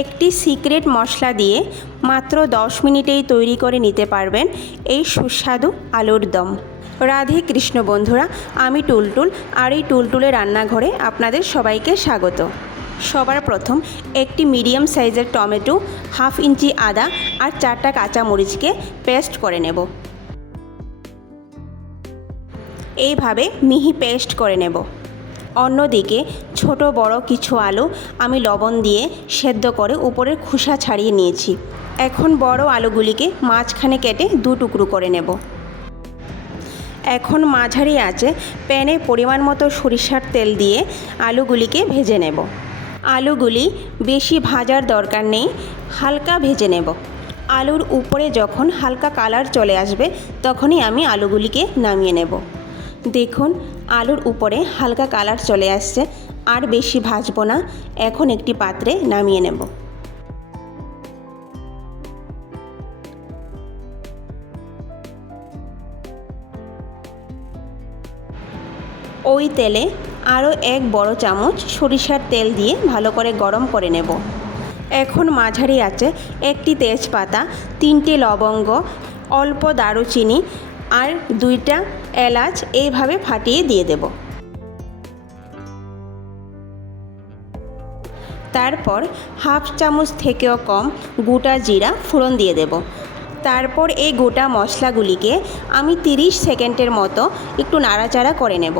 একটি সিক্রেট মশলা দিয়ে মাত্র 10 মিনিটেই তৈরি করে নিতে পারবেন এই সুস্বাদু আলুর দম। রাধে কৃষ্ণ বন্ধুরা, আমি টুলটুল, আর এই টুলটুলের রান্নাঘরে আপনাদের সবাইকে স্বাগত। সবার প্রথম একটি মিডিয়াম সাইজের টমেটো, হাফ ইঞ্চি আদা আর 4টা কাঁচামরিচকে পেস্ট করে নেব। এইভাবে মিহি পেস্ট করে নেব। অন্যদিকে ছোট বড় কিছু আলু আমি লবণ দিয়ে সেদ্ধ করে উপরের খোসা ছাড়িয়ে নিয়েছি। এখন বড় আলুগুলিকে মাঝখানে কেটে 2 টুকরো করে নেব। এখন মাঝারি আঁচে প্যানে পরিমাণ মতো সরিষার তেল দিয়ে আলুগুলিকে ভেজে নেব। আলুগুলি বেশি ভাজার দরকার নেই, হালকা ভেজে নেব। আলুর উপরে যখন হালকা কালার চলে আসবে তখনই আমি আলুগুলিকে নামিয়ে নেব। দেখুন, আলুর উপরে হালকা কালার চলে আসছে, আর বেশি ভাজবো না। এখন একটি পাত্রে নামিয়ে নেব। ওই তেলে আরও 1 বড় চামচ সরিষার তেল দিয়ে ভালো করে গরম করে নেব। এখন মাঝারি আঁচে একটি তেজপাতা, 3টে লবঙ্গ, অল্প দারুচিনি আর 2টা এলাচ এইভাবে ফাটিয়ে দিয়ে দেব। তারপর হাফ চামচ থেকেও কম গোটা জিরা ফোড়ন দিয়ে দেব। তারপর এই গোটা মশলাগুলিকে আমি 30 সেকেন্ডের মতো একটু নাড়াচাড়া করে নেব।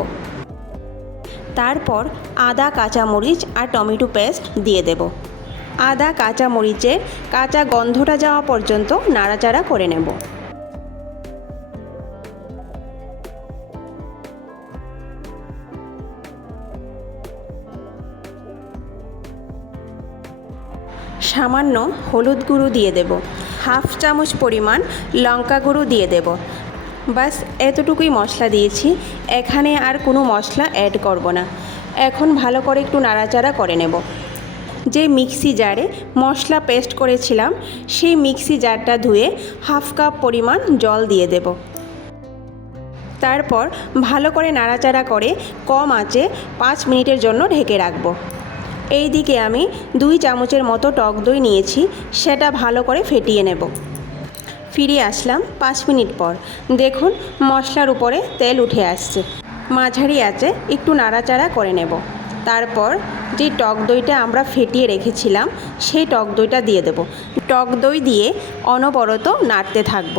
তারপর আদা, কাঁচামরিচ আর টমেটো পেস্ট দিয়ে দেব। আদা কাঁচামরিচের কাঁচা গন্ধটা যাওয়া পর্যন্ত নাড়াচাড়া করে নেব। সামান্য হলুদ গুঁড়ো দিয়ে দেব। হাফ চামচ পরিমাণ লঙ্কা গুঁড়ো দিয়ে দেব। বাস এতটুকুই মশলা দিয়েছি, এখানে আর কোনো মশলা অ্যাড করব না। এখন ভালো করে একটু নাড়াচাড়া করে নেব। যে মিক্সি জারে মশলা পেস্ট করেছিলাম সেই মিক্সি জারটা ধুয়ে হাফ কাপ পরিমাণ জল দিয়ে দেব। তারপর ভালো করে নাড়াচাড়া করে কম আঁচে 5 মিনিটের জন্য ঢেকে রাখব। এই দিকে আমি 2 চামচের মতো টক দই নিয়েছি, সেটা ভালো করে ফেটিয়ে নেব। ফিরে আসলাম 5 মিনিট পর। দেখুন, মশলার উপরে তেল উঠে আসছে। মাঝারি আঁচে একটু নাড়াচাড়া করে নেব। তারপর যে টক দইটা আমরা ফেটিয়ে রেখেছিলাম সেই টক দইটা দিয়ে দেব। টক দই দিয়ে অনবরত নাড়তে থাকব,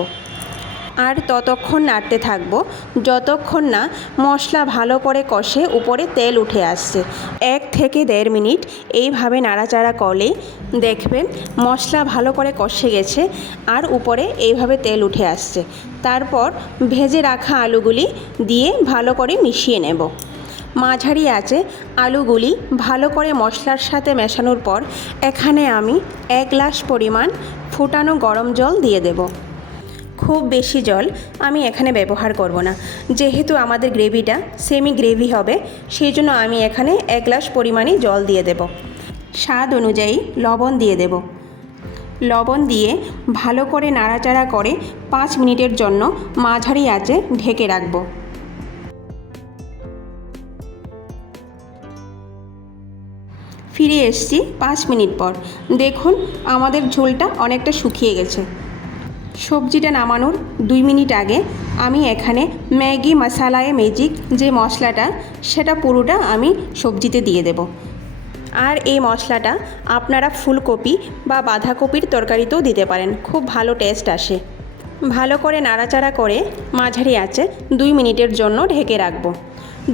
আর ততক্ষণ নাড়তে থাকবো যতক্ষণ না মশলা ভালো করে কষে উপরে তেল উঠে আসছে। 1 থেকে 1.5 মিনিট এইভাবে নাড়াচাড়া করলে দেখবেন মশলা ভালো করে কষে গেছে আর উপরে এইভাবে তেল উঠে আসছে। তারপর ভেজে রাখা আলুগুলি দিয়ে ভালো করে মিশিয়ে নেব। মাঝারি আঁচে আলুগুলি ভালো করে মশলার সাথে মেশানোর পর এখানে আমি 1 গ্লাস পরিমাণ ফুটানো গরম জল দিয়ে দেব। খুব বেশি জল আমি এখানে ব্যবহার করব না, যেহেতু আমাদের গ্রেভিটা সেমি গ্রেভি হবে, সেই জন্য আমি এখানে 1 গ্লাস পরিমাণে জল দিয়ে দেব। স্বাদ অনুযায়ী লবণ দিয়ে দেব। লবণ দিয়ে ভালো করে নাড়াচাড়া করে 5 মিনিটের জন্য মাঝারি আঁচে ঢেকে রাখব। ফিরে এসেছি 5 মিনিট পর। দেখুন, আমাদের ঝোলটা অনেকটা শুকিয়ে গেছে। সবজিটা নামানোর 2 মিনিট আগে আমি এখানে ম্যাগি মশালায় ম্যাজিক যে মশলাটা সেটা পুরোটা আমি সবজিতে দিয়ে দেব। আর এই মশলাটা আপনারা ফুলকপি বা বাঁধাকপির তরকারিতেও দিতে পারেন, খুব ভালো টেস্ট আসে। ভালো করে নাড়াচাড়া করে মাঝারি আঁচে 2 মিনিটের জন্য ঢেকে রাখব।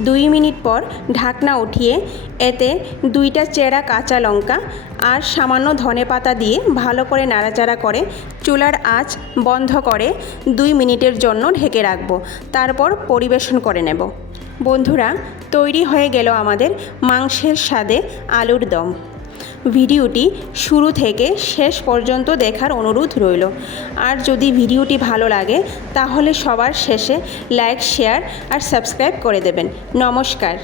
2 মিনিট পর ঢাকনা উঠিয়ে এতে 2টা চেরা কাঁচা লঙ্কা আর সামান্য ধনেপাতা দিয়ে ভালো করে নাড়াচাড়া করে চুলার আঁচ বন্ধ করে 2 মিনিটের জন্য ঢেকে রাখব। তারপর পরিবেশন করে নেব। বন্ধুরা, তৈরি হয়ে গেল আমাদের মাংসের স্বাদে আলুর দম। ভিডিওটি শুরু থেকে শেষ পর্যন্ত দেখার অনুরোধ রইল। আর যদি ভিডিওটি ভালো লাগে তাহলে সবার শেষে লাইক, শেয়ার আর সাবস্ক্রাইব করে দেবেন। নমস্কার।